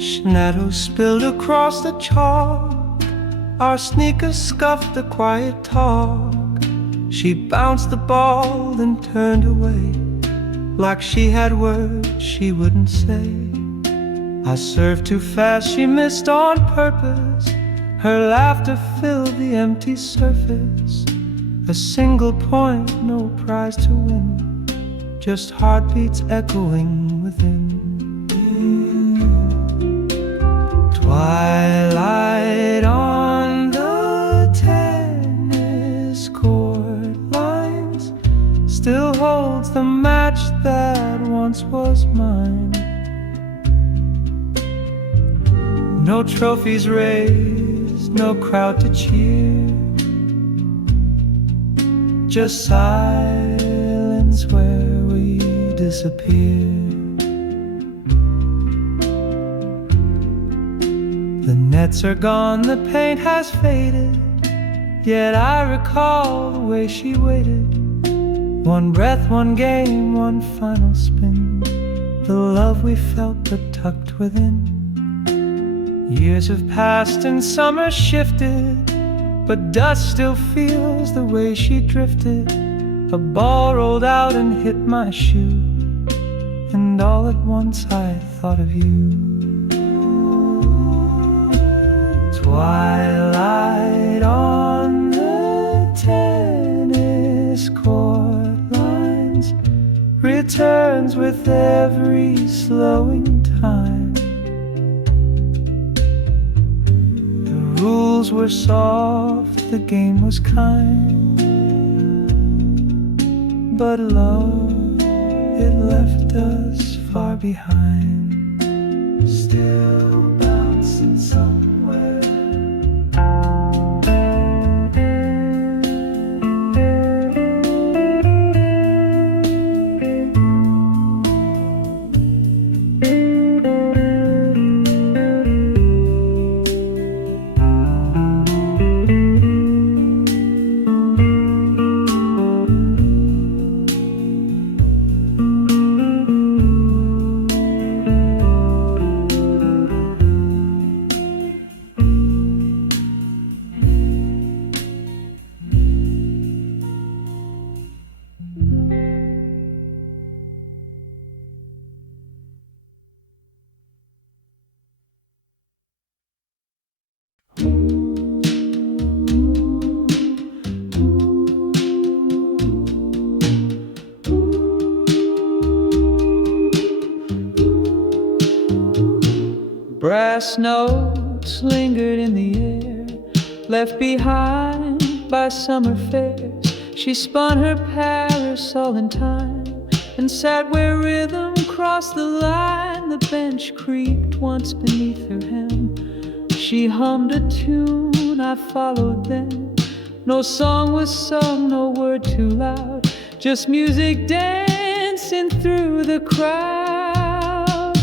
Shadows spilled across the chalk. Our sneakers scuffed the quiet talk. She bounced the ball, then turned away, like she had words she wouldn't say. I served too fast, she missed on purpose. Her laughter filled the empty surface. A single point, no prize to win, just heartbeats echoing within. Twilight on the tennis court lines still holds the match that once was mine. No trophies raised, no crowd to cheer, just silence where we disappear. The nets are gone, the paint has faded, yet I recall the way she waited. One breath, one game, one final spin, the love we felt but tucked within. Years have passed and summer shifted, but dust still feels the way she drifted. A ball rolled out and hit my shoe, and all at once I thought of you. Twilight on the tennis court lines returns with every slowing time. The rules were soft, the game was kind, but love, it left us far behind. Still bouncing somewhere. Brass notes lingered in the air, left behind by summer fairs. She spun her parasol in time and sat where rhythm crossed the line. The bench creaked once beneath her hem. She hummed a tune, I followed them. No song was sung, no word too loud, just music dancing through the crowd.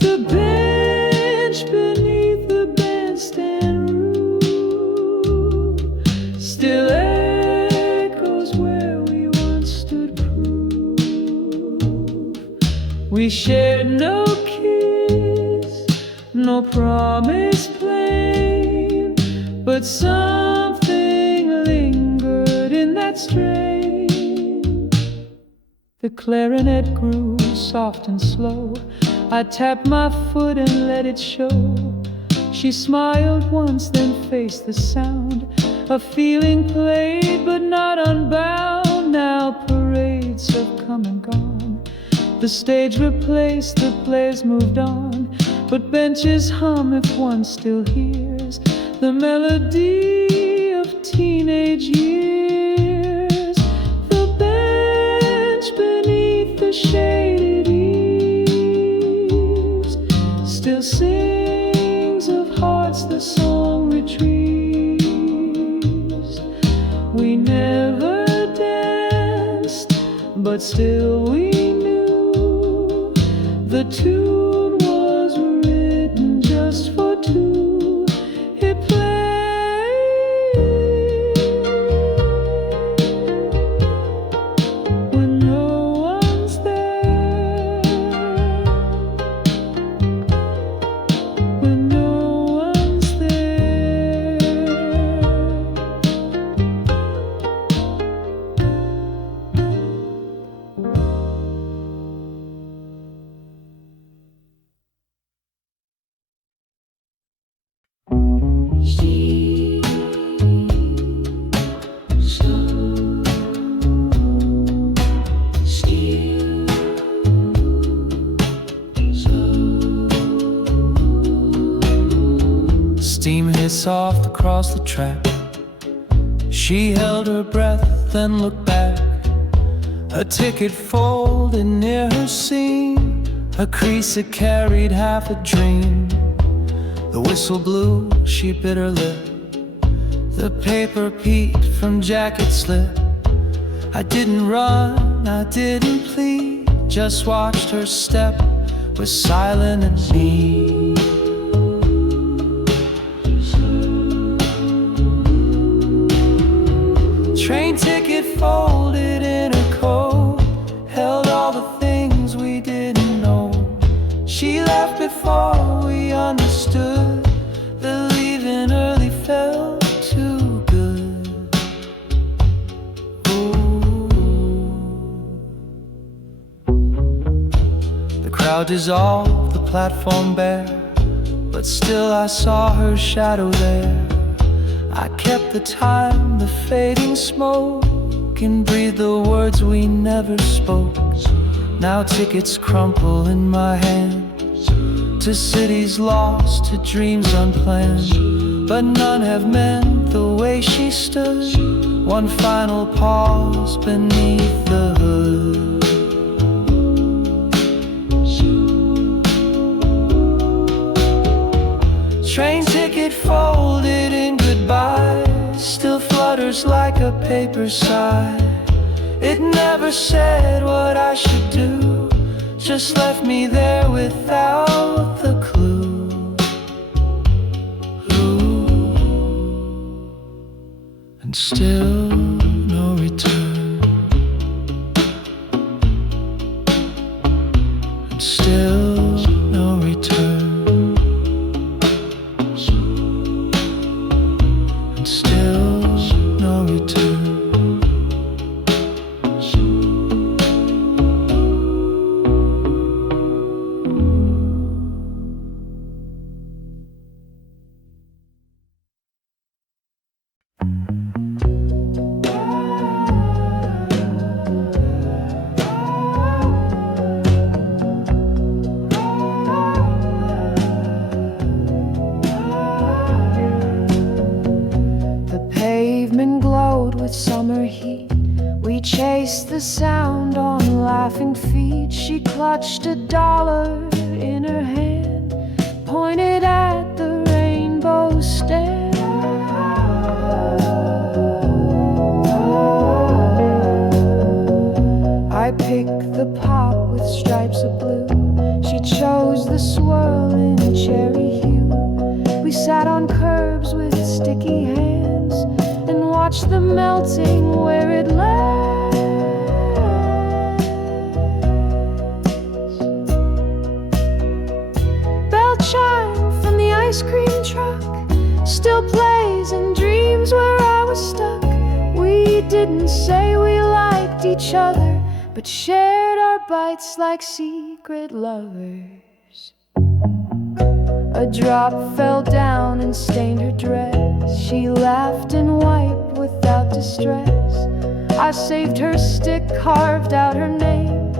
The bench beneath the bandstand roof still echoes where we once stood proof. We shared no kiss, no promise plain, but something lingered in that strain. The clarinet grew soft and slow. I tapped my foot and let it show. She smiled once, then faced the sound. A feeling played but not unbound. Now parades have come and gone. The stage replaced, the players moved on, but benches hum if one still hears the melody of teenage years. The bench beneath the shaded eaves still sings of hearts the song retrieves. We never danced, but still we knew the tune was written just for two. It played when no one's there. Steam hissed off across the track. She held her breath, then looked back. A ticket folded near her seam, a crease that carried half a dream. The whistle blew, she bit her lip. The paper peeked from jacket slip. I didn't run, I didn't plead, just watched her step, was silent and neat. Train ticket folded in her coat, held all the things we didn't know. She left before we understood that leaving early felt too good. Ooh. The crowd dissolved, the platform bare, but still I saw her shadow there. I kept the time, the fading smoke, and breathed the words we never spoke. Now tickets crumple in my hands, to cities lost, to dreams unplanned. But none have meant the way she stood, one final pause beneath the hood. Train ticket folded in goodbye, still flutters like a paper sigh. It never said what I should do, just left me there without the clue. Ooh. And still no return. And still no return. And still no return. Summer heat, we chased the sound on laughing feet. She clutched $1 in her hand, pointed at the rainbow stand. I picked the pop with stripes of blue, she chose the swirling cherry hue. We sat on curbs with sticky hands and watch the melting where it lands. Bell chime from the ice cream truck still plays in dreams where I was stuck. We didn't say we liked each other, but shared our bites like secret lovers. A drop fell down and stained her dress. She laughed and wiped without distress. I saved her stick, carved out her name,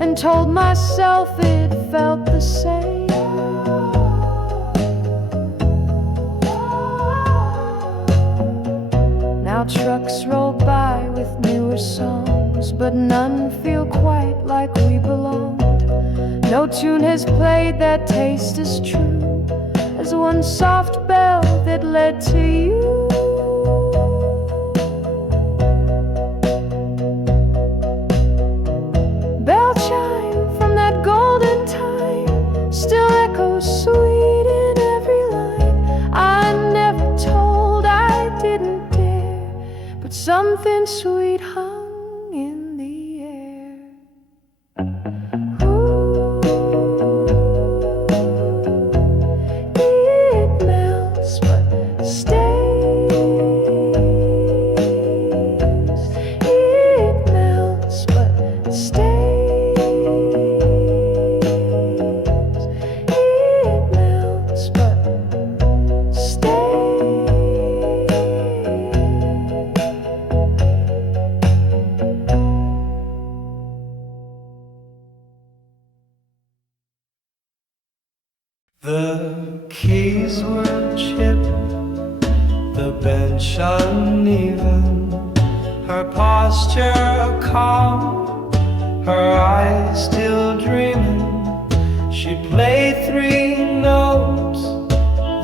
and told myself it felt the same. Now trucks roll by with newer songs, but none feel quite like we belonged. No tune has played that taste as true as one soft bell that led to you. Bell chime from that golden time still echoes sweet in every line. I never told, I didn't dare, but something sweet hung in the air. The keys were chipped, the bench uneven, her posture calm, her eyes still dreaming. She played 3 notes,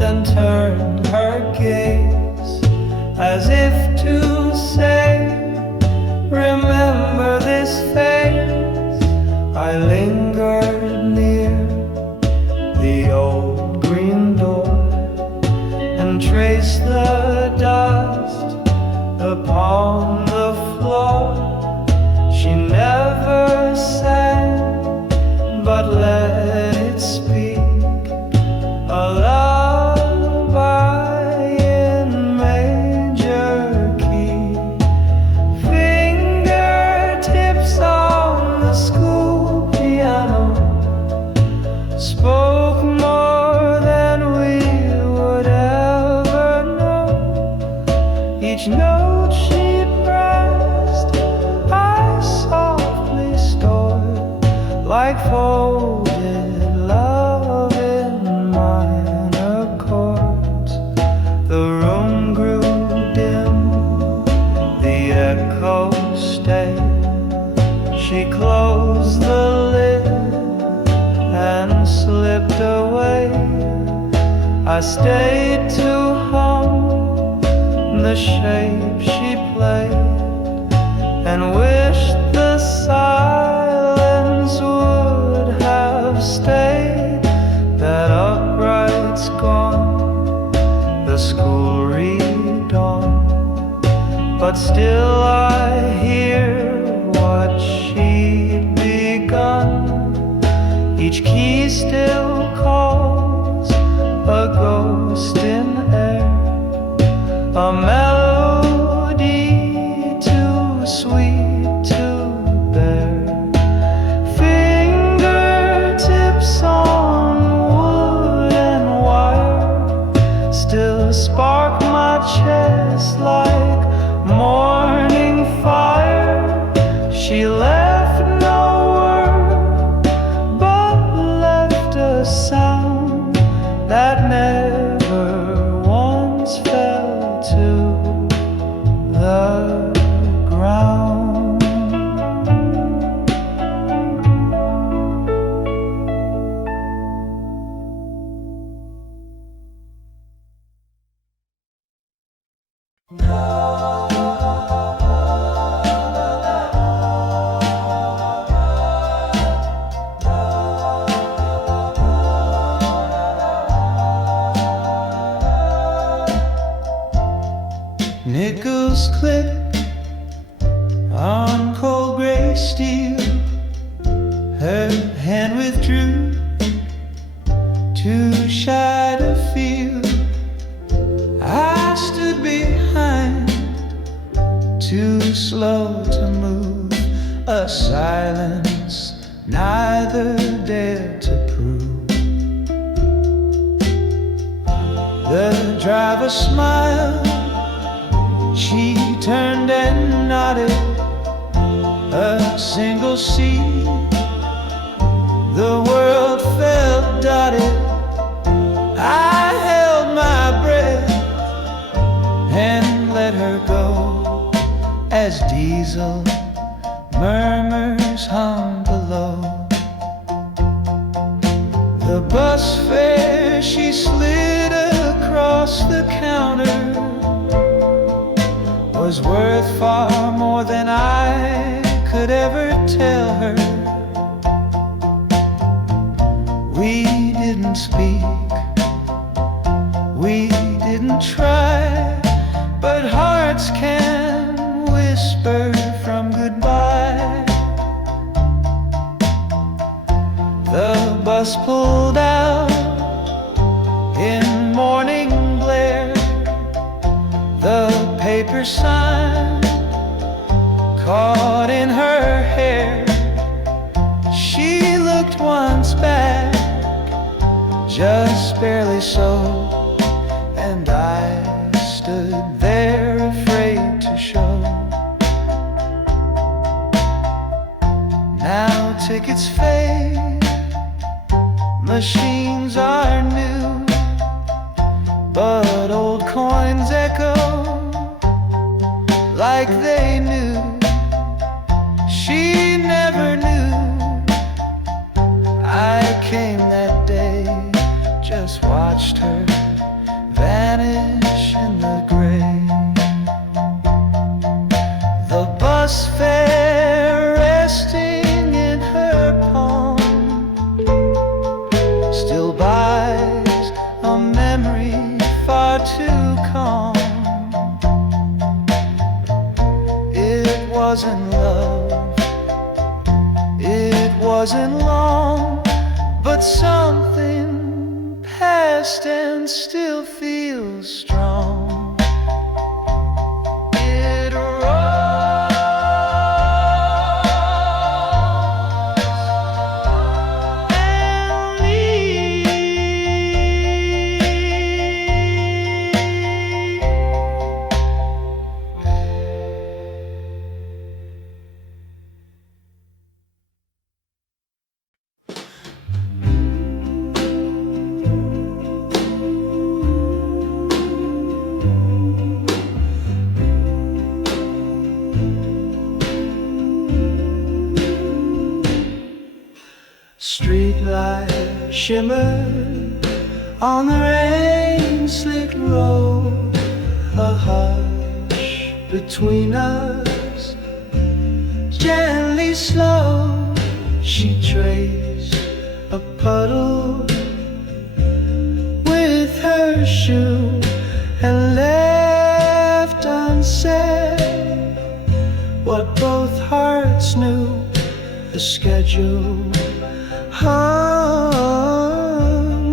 then turned her gaze as if to say, remember this face. I lingered near the old green door and traced the dust upon the floor. She never sang, but let it speak, a lullaby in major key. Fingertips on the school piano spoke more than we would ever know. Each note she pressed, I softly stored, like folded love in minor chords. The room grew dim, the echo stayed. She closed the lid and slipped away. I stayed to hum the shape she played and wished the silence would have stayed. That upright's gone, the school redawned, but still I hear what she'd begun. Each key still calls, a ghost in air, a melody too sweet to bear. Fingertips on wood and wire still spark my chest like morning fire. She left no word, but left a sound that never once fell to the ground. Nickels click on cold gray steel. Her hand withdrew, too shy to feel. I stood behind, too slow to move. A silence neither dared to prove. The driver smiled, she turned and nodded. A single seat, the world felt dotted. I held my breath and let her go as diesel murmurs hum below. The bus fare she slid across the counter was worth far more than I could ever tell her. We didn't speak, we didn't try, but hearts can whisper from goodbye. The bus pulled out in morning glare, the paper sign caught in her hair. She looked once back, just barely so, and I stood there afraid to show. Now tickets fade, machines are new. like they knew. She never knew I came that day, just watched her vanish in the gray. The bus fare resting in her palm still buys a memory far too calm. It wasn't love, it wasn't long, but something past and still feels strong. It Streetlight shimmered on the rain-slick road, a hush between us, gently slow. She traced a puddle with her shoe and left unsaid what both hearts knew. The schedule hung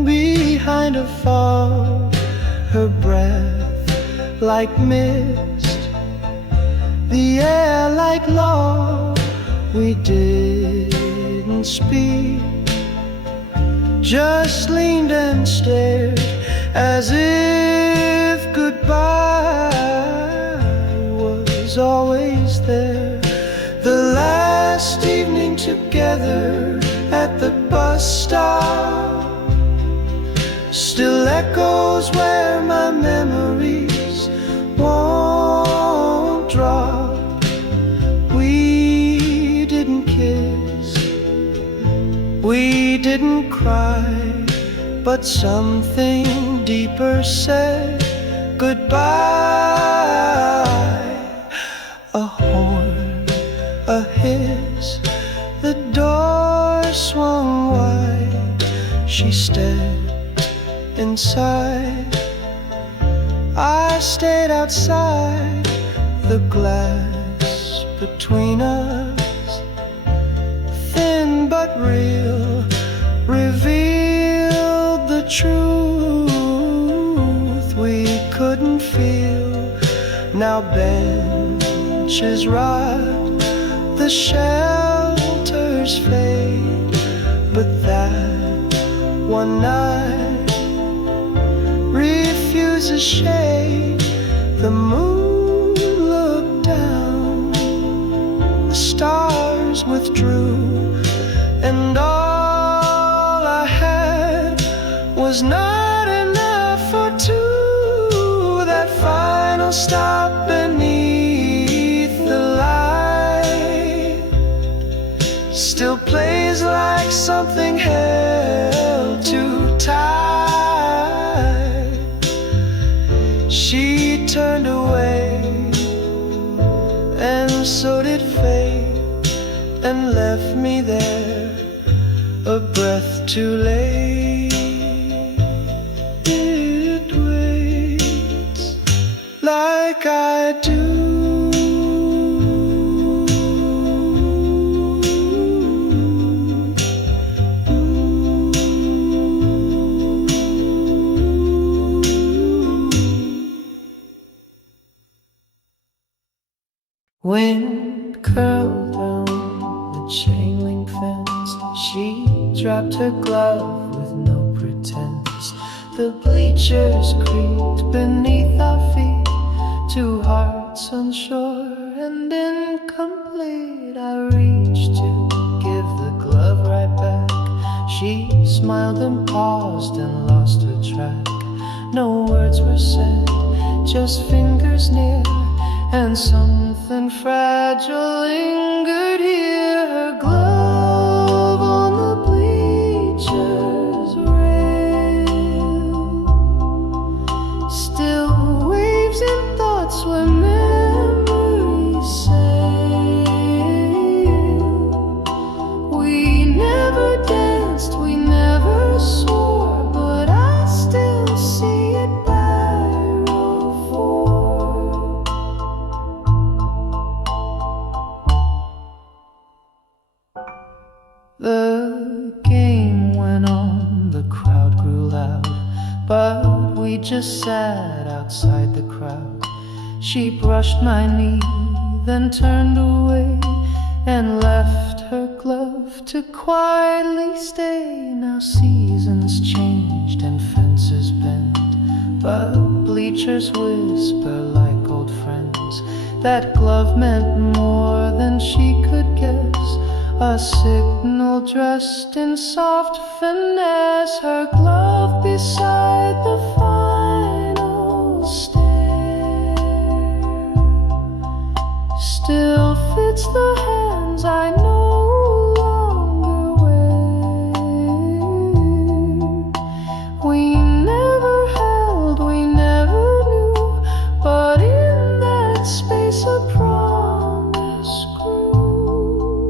behind a fog, her breath like mist, the air like law. We didn't speak, just leaned and stared as if goodbye was always there. The last evening together at the bus stop still echoes where my memories won't drop. We didn't kiss, we didn't cry, but something deeper said goodbye. A horn, a hiss, the door swung wide. She stepped inside, I stayed outside. The glass between us, thin but real, revealed the truth we couldn't feel. Now benches rot, the shelters fade, but that one night refuses shade. The moon looked down, the stars withdrew, and all I had was not enough for two. That final stop beneath the light still plays like something held too tight. She turned away, and so did fate, and left me there, a breath too late. It waits like I do. Wind curled down the chain link fence. She dropped her glove with no pretense. The bleachers creaked beneath our feet, two hearts unsure and incomplete. I reached to give the glove right back. She smiled and paused and lost her track. No words were said, just fingers near, and something fragile lingered here. Her glove on the bleachers rail still waves in thoughts where memories sail. We never danced, we never swore, but I still see it by row 4. The game went on, the crowd grew loud, but we just sat outside the crowd. She brushed my knee, then turned away and left her glove to quietly stay. Now seasons changed and fences bend, but bleachers whisper like old friends. That glove meant more than she could guess, a signal dressed in soft finesse. Her glove beside the final stair still fits the hands I no longer wear. We never held, we never knew, but in that space a promise grew.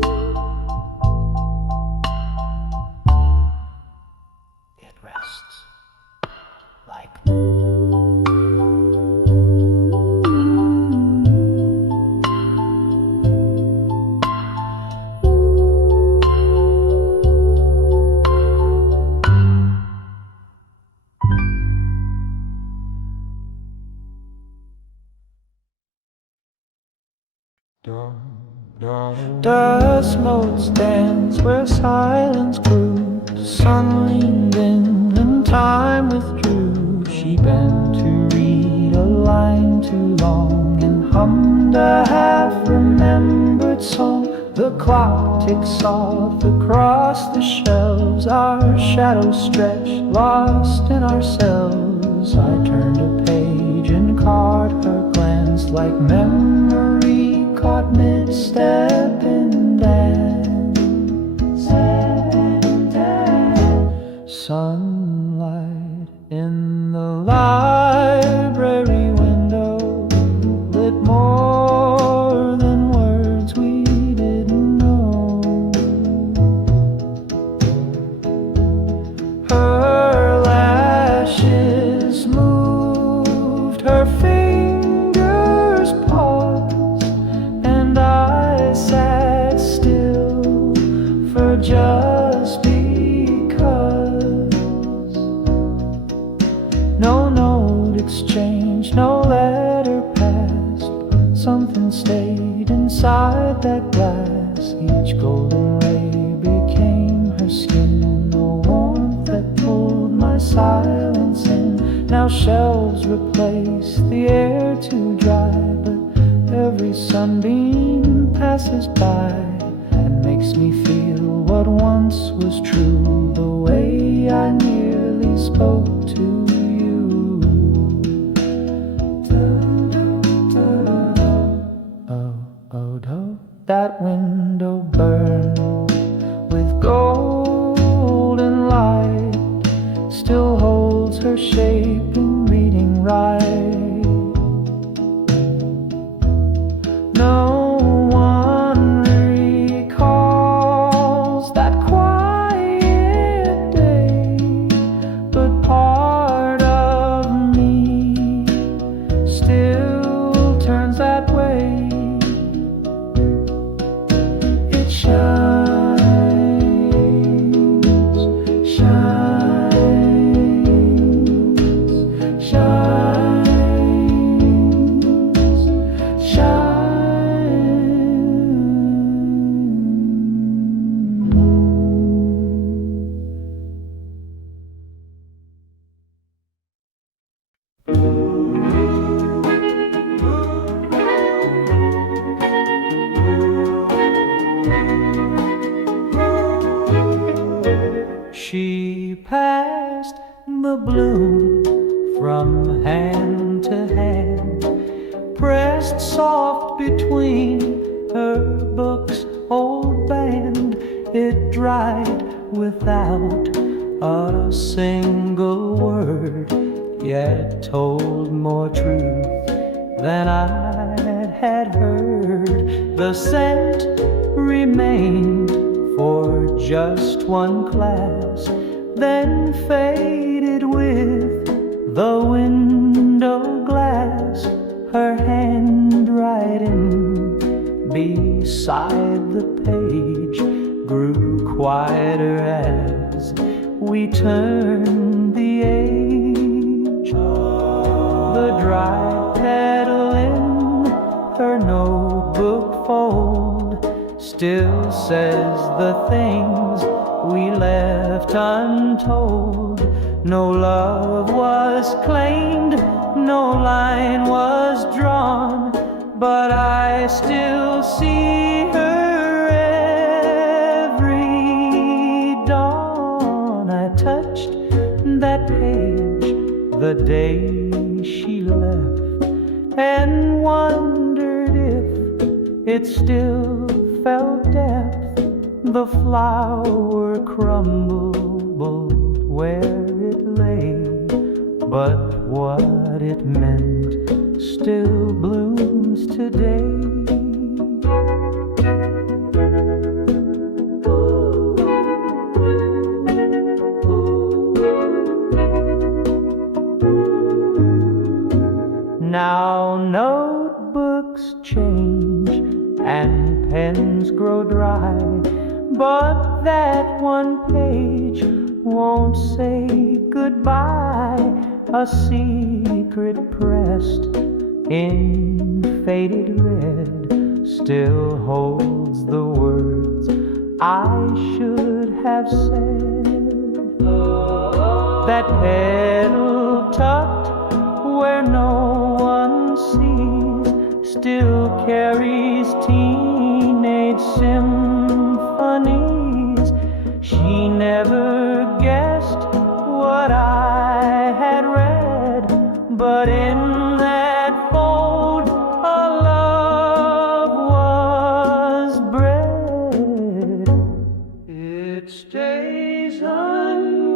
It rests like Dust mote stands where silence grew. The sun leaned in and time withdrew. She bent to read a line too long and hummed a half-remembered song. The clock ticks off across the shelves. Our shadows stretch, lost in ourselves. I turned a page and caught her glance, like memory caught mid-step in dance. Sunlight in the library window lit more than words we didn't know. Her lashes moved, her fingers paused, and I sat still for just because. No note exchanged, no letter passed, but something stayed inside that glass. Each golden ray became her skin, the warmth that pulled my silence in. Now shelves replace the air too dry, but every sunbeam passes by and makes me feel what once was true, the way I nearly spoke to you. Oh, oh, do. That window burned with golden light, still holds her shape in reading right. No one recalls that quiet day, but part of me still turns that way. It shines, shines, shines, shines. She passed the bloom from hand to hand, pressed soft between her book's old band. It dried without a single word, yet told more truth than I had heard. The scent remained for just one class, then faded with the window glass. Her handwriting beside the page grew quieter as we turned the age. The dry petal in her notebook fold still says the things we left untold. No love was claimed, no line was drawn, but I still see her every dawn. I touched that page the day she left and wondered if it still felt depth. The flower crumbled where it lay, but what it meant still blooms today. Now notebooks change and pens grow dry, but that one page won't say goodbye. A secret pressed in faded red still holds the words I should have said. That petal tucked where no one sees still carries teenage symphonies. She never guessed what I had read, but in that fold a love was bred. It stays unwilted.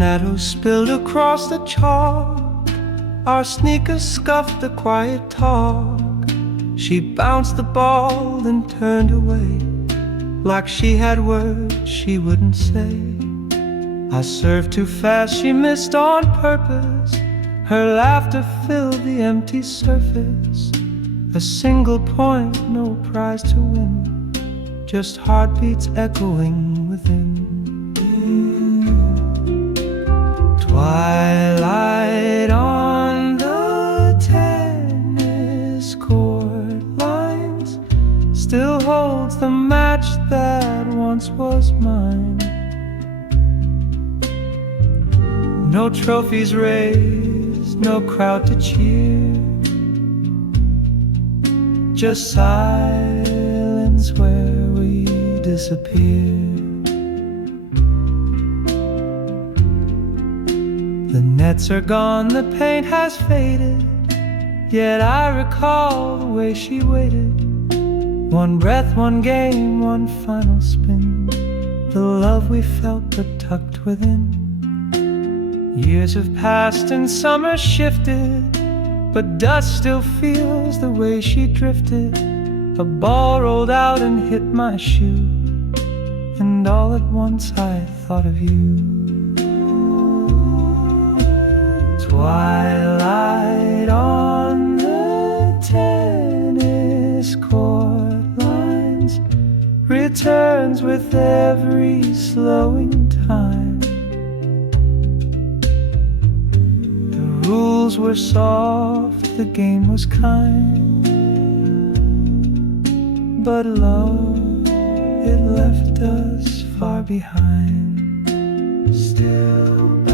Shadows spilled across the chalk, our sneakers scuffed the quiet talk. She bounced the ball and turned away, like she had words she wouldn't say. I served too fast, she missed on purpose. Her laughter filled the empty surface. A single point, no prize to win, just heartbeats echoing within. Twilight on the tennis court lines still holds the match that once was mine. No trophies raised, no crowd to cheer, just silence where we disappear. The nets are gone, the paint has faded, yet I recall the way she waited. One breath, one game, one final spin, the love we felt but tucked within. Years have passed and summer shifted, but dust still feels the way she drifted. A ball rolled out and hit my shoe, and all at once I thought of you. Twilight on the tennis court lines returns with every slowing time. The rules were soft, the game was kind, but love it left us far behind. Still